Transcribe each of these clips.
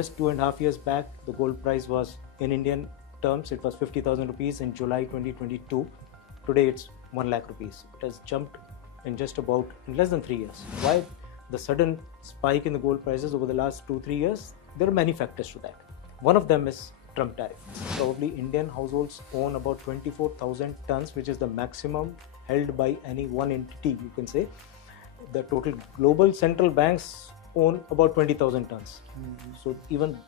Just 2.5 years back, the gold price was, in Indian terms, it was 50,000 rupees in July 2022. Today it's 1 lakh rupees. It has jumped in less than 3 years. Why the sudden spike in the gold prices over the last 2-3 years? There are many factors to that. One of them is Trump tariff. Probably Indian households own about 24,000 tons, which is the maximum held by any one entity, you can say. The total global central banks own about 20,000 tons. So even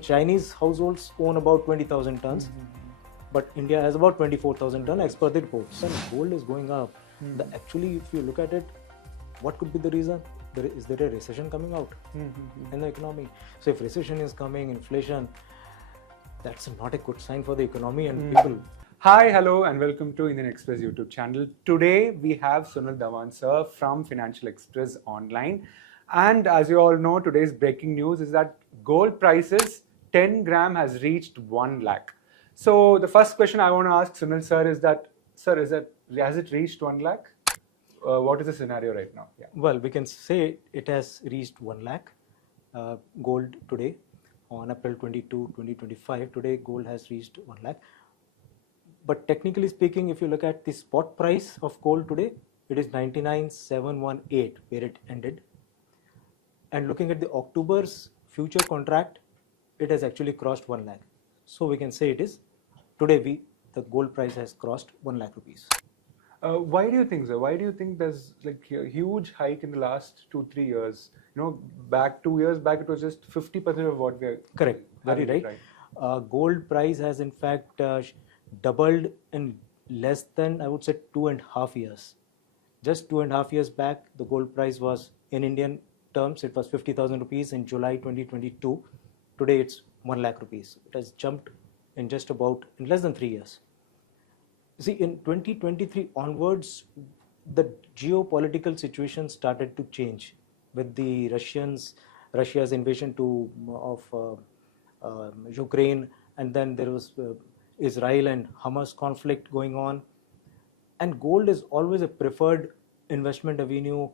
Chinese households own about 20,000 tons. But India has about 24,000 tons as per the reports. And gold is going up. Actually, if you look at it, what could be the reason? Is there a recession coming out in the economy? So if recession is coming, inflation, that's not a good sign for the economy and people. Hi, hello, and welcome to Indian Express YouTube channel. Today we have Sunil Dhawan sir from Financial Express Online. And as you all know, today's breaking news is that gold prices 10 gram has reached 1 lakh. So the first question I want to ask Sunil sir is that, has it reached 1 lakh? What is the scenario right now? Yeah. Well, we can say it has reached 1 lakh gold today on April 22, 2025. Today gold has reached 1 lakh. But technically speaking, if you look at the spot price of gold today, it is 99,718 where it ended. And looking at the October's future contract, it has actually crossed 1 lakh. So we can say it is today the gold price has crossed 1 lakh rupees. Why do you think so? Why do you think there's like a huge hike in the last 2-3 years? You know, back 2 years back, it was just 50% of what we are. Correct, very right. Gold price has in fact doubled in less than, I would say, 2.5 years. Just 2.5 years back, the gold price was, in Indian terms, it was 50,000 rupees in July 2022. Today it's 1 lakh rupees. It has jumped in less than 3 years. See, in 2023 onwards, the geopolitical situation started to change with the Russia's invasion of Ukraine, and then there was Israel and Hamas conflict going on. And gold is always a preferred investment avenue,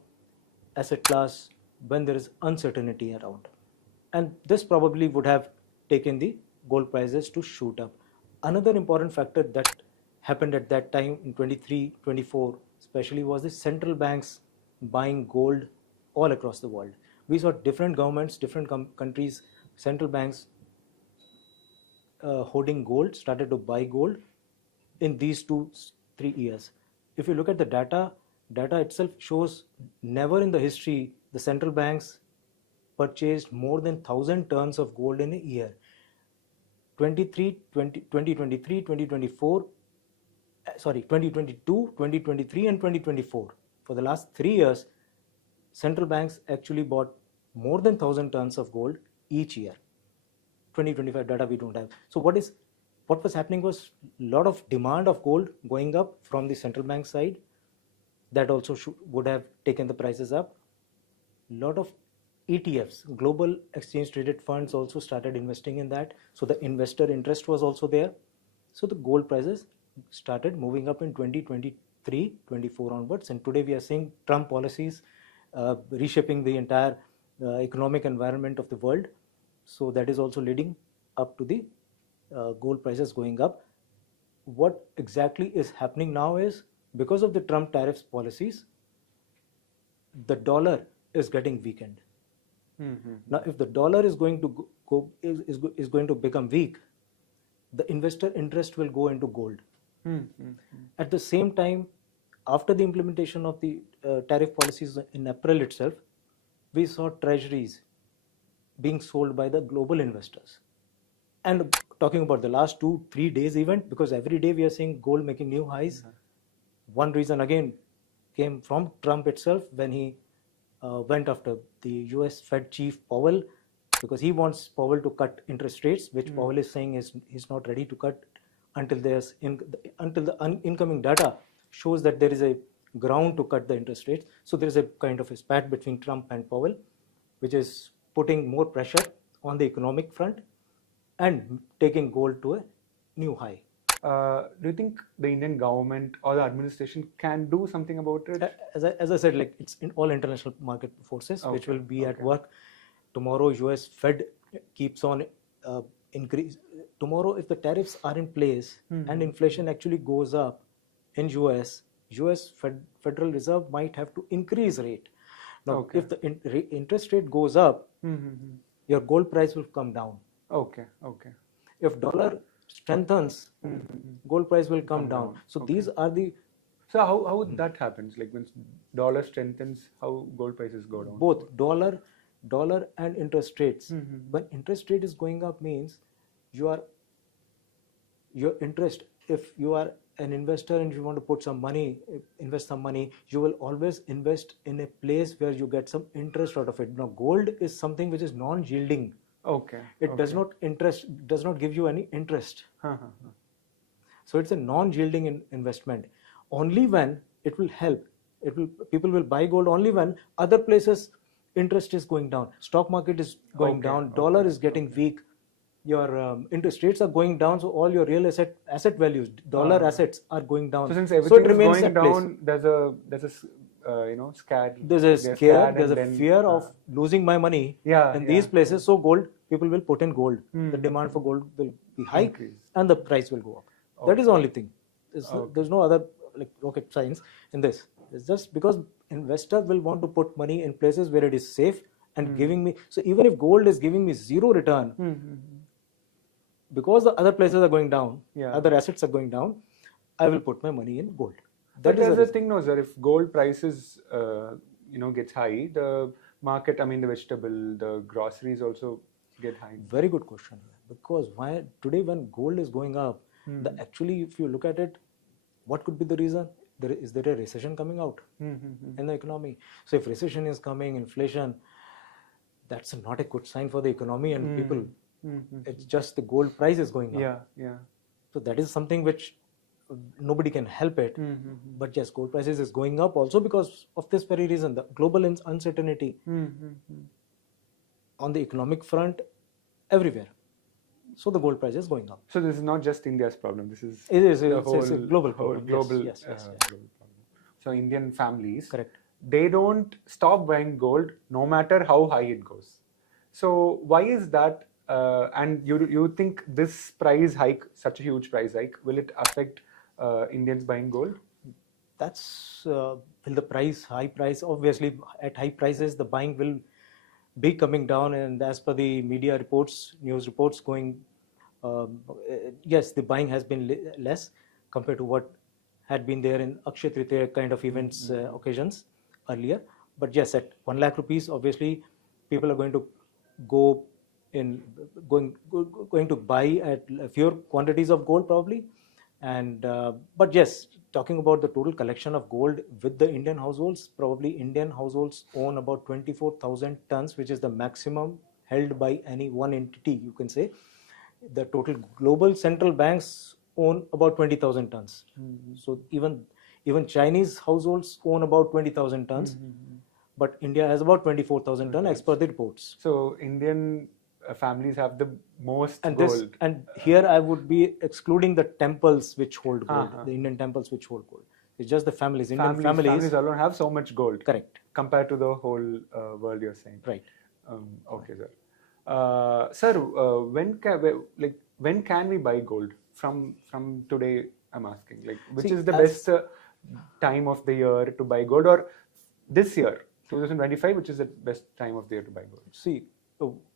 asset class, when there is uncertainty around. And this probably would have taken the gold prices to shoot up. Another important factor that happened at that time in 23-24 especially was the central banks buying gold all across the world. We saw different governments, different countries, central banks holding gold, started to buy gold in these 2-3 years. If you look at the data itself shows never in the history the central banks purchased more than 1,000 tons of gold in a year. 2023, 2022, 2023 and 2024. For the last 3 years, central banks actually bought more than 1,000 tons of gold each year. 2025 data we don't have. So what was happening was a lot of demand of gold going up from the central bank side. That also would have taken the prices up. A lot of ETFs, global exchange traded funds, also started investing in that. So the investor interest was also there. So the gold prices started moving up in 2023-24 onwards. And today we are seeing Trump policies reshaping the entire economic environment of the world. So that is also leading up to the gold prices going up. What exactly is happening now is, because of the Trump tariffs policies, the dollar is getting weakened. Now, if the dollar is going to is going to become weak, the investor interest will go into gold. At the same time, after the implementation of the tariff policies in April itself, we saw treasuries being sold by the global investors. And talking about the last 2-3 days event, because every day we are seeing gold making new highs. One reason again came from Trump itself when he went after the US Fed chief Powell, because he wants Powell to cut interest rates, which Powell is saying he's not ready to cut until the incoming data shows that there is a ground to cut the interest rates. So there is a kind of a spat between Trump and Powell, which is putting more pressure on the economic front and taking gold to a new high. Do you think the Indian government or the administration can do something about it? As I said, like, it's in all international market forces which will be at work. Tomorrow, US Fed keeps on increase. Tomorrow, if the tariffs are in place and inflation actually goes up in US Federal Reserve might have to increase rate. Now, Okay. if the interest rate goes up, your gold price will come down. Okay. Okay. If dollar strengthens, gold price will come down. So these are the So how that happens? Like when dollar strengthens, how gold prices go down? both dollar and interest rates. When interest rate is going up means your interest, if you are an investor and you want to put some money, invest some money, you will always invest in a place where you get some interest out of it. Now gold is something which is non-yielding. Okay. It does not give you any interest. So it's a non-yielding investment. Only when it will help, people will buy gold only when other places interest is going down, stock market is going down, dollar is getting weak, your interest rates are going down, so all your real asset values, dollar assets are going down. So since everything it is remains going that place. down, there's a scare. There's a scare, there's a then, fear of losing my money in these places. So gold, people will put in gold. The demand for gold will be high Increase. and the price will go up. That is the only thing. There's no other like rocket science in this. It's just because investor will want to put money in places where it is safe and giving me. So even if gold is giving me zero return, because the other places are going down, other assets are going down, I will put my money in gold. That is the thing, no, sir. If gold prices, gets high, the market, the vegetable, the groceries also get high. Very good question. Because why today when gold is going up, actually if you look at it, what could be the reason? Is there a recession coming out in the economy? So if recession is coming, inflation, that's not a good sign for the economy and people. It's just the gold price is going up. Yeah. So that is something which nobody can help it. But yes, gold prices is going up also because of this very reason, the global uncertainty on the economic front everywhere. So the gold price is going up. So this is not just India's problem. This is it's a global global problem. Yes. global problem. So Indian families, Correct. They don't stop buying gold no matter how high it goes. So why is that? And you think this price hike, such a huge price hike, will it affect Indians buying gold? That's will the high price, obviously at high prices the buying will be coming down, and as per the media reports, news reports going, yes, the buying has been less compared to what had been there in Akshaya Tritiya kind of events, occasions earlier. But yes, at 1 lakh rupees, obviously people are going to going to buy at fewer quantities of gold probably. And but yes, talking about the total collection of gold with the Indian households, probably Indian households own about 24,000 tons, which is the maximum held by any one entity, you can say. The total global central banks own about 20,000 tons. So even Chinese households own about 20,000 tons, but India has about 24,000 tons as per the reports. So Indian families have the most and gold. And here I would be excluding the temples which hold gold, the Indian temples which hold gold. It's just the families. Indian families alone have so much gold. Correct. Compared to the whole world, you're saying. Right. Okay, sir. Sir, when can we buy gold? From today, I'm asking. Like, which is the best time of the year to buy gold, or this year, 2025, which is the best time of the year to buy gold? See,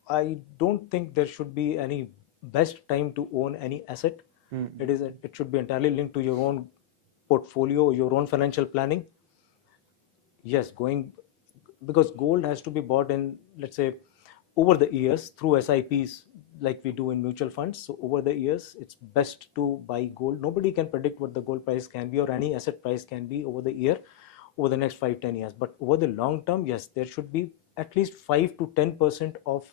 I don't think there should be any best time to own any asset. It should be entirely linked to your own portfolio, your own financial planning. Yes, because gold has to be bought in, let's say, over the years through SIPs like we do in mutual funds. So over the years, it's best to buy gold. Nobody can predict what the gold price can be or any asset price can be over the year, over the next 5-10 years. But over the long term, yes, there should be at least 5 to 10% of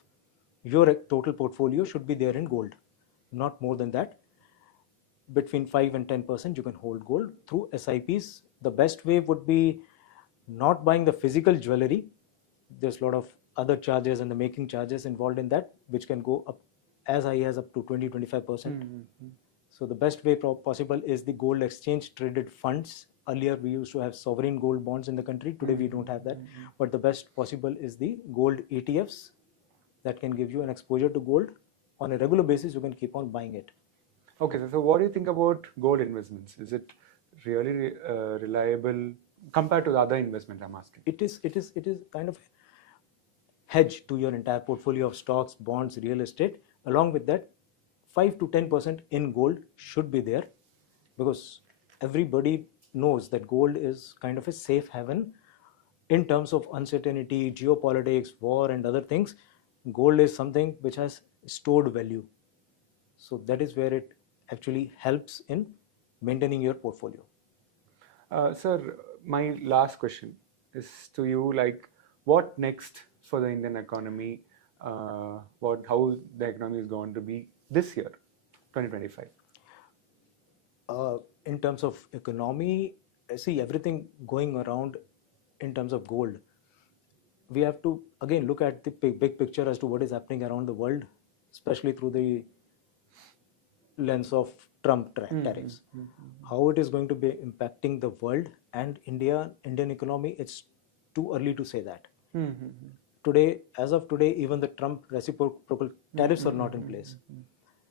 your total portfolio should be there in gold, not more than that. Between 5 and 10% you can hold gold through SIPs. The best way would be not buying the physical jewelry. There's a lot of other charges and the making charges involved in that, which can go up as high as up to 20-25%. So the best way possible is the gold exchange traded funds. Earlier we used to have sovereign gold bonds in the country. Today we don't have that. But the best possible is the gold ETFs, that can give you an exposure to gold. On a regular basis, you can keep on buying it. Okay, so what do you think about gold investments? Is it really reliable compared to the other investments I'm asking? It is kind of hedge to your entire portfolio of stocks, bonds, real estate. Along with that, 5 to 10% in gold should be there, because everybody knows that gold is kind of a safe haven in terms of uncertainty, geopolitics, war, and other things. Gold is something which has stored value. So that is where it actually helps in maintaining your portfolio. Sir, my last question is to you, like, what next for the Indian economy? How the economy is going to be this year, 2025? In terms of economy, see everything going around in terms of gold. We have to again look at the big picture as to what is happening around the world, especially through the lens of Trump tariffs. How it is going to be impacting the world and Indian economy, it's too early to say that. Today, as of today, even the Trump reciprocal tariffs are not in place.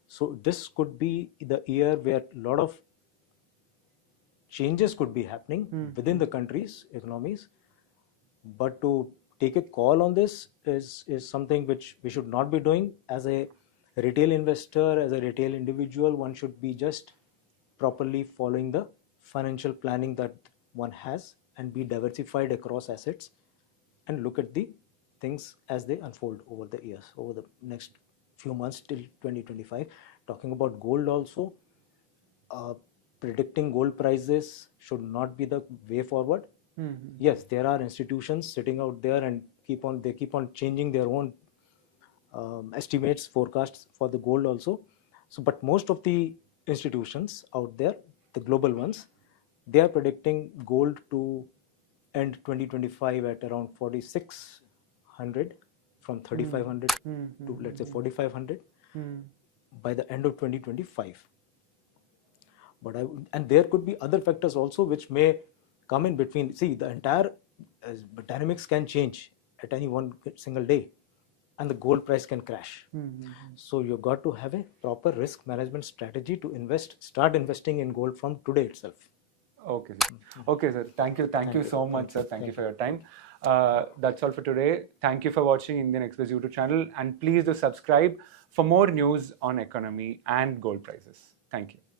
So this could be the year where a lot of changes could be happening within the country's economies. But to take a call on this is something which we should not be doing. As a retail investor, as a retail individual, one should be just properly following the financial planning that one has and be diversified across assets and look at the things as they unfold over the years, over the next few months till 2025. Talking about gold also, predicting gold prices should not be the way forward. Yes, there are institutions sitting out there and they keep on changing their own estimates, forecasts for the gold also. So, but most of the institutions out there, the global ones, they are predicting gold to end 2025 at around 4,600, from 3,500 to let's say 4,500 by the end of 2025. But and there could be other factors also which may come in between. See, the entire dynamics can change at any one single day, and the gold price can crash. So you've got to have a proper risk management strategy to start investing in gold from today itself. Okay, sir. Okay, sir. Thank you so much, sir. Thank you for your time. That's all for today. Thank you for watching Indian Express YouTube channel, and please do subscribe for more news on economy and gold prices. Thank you.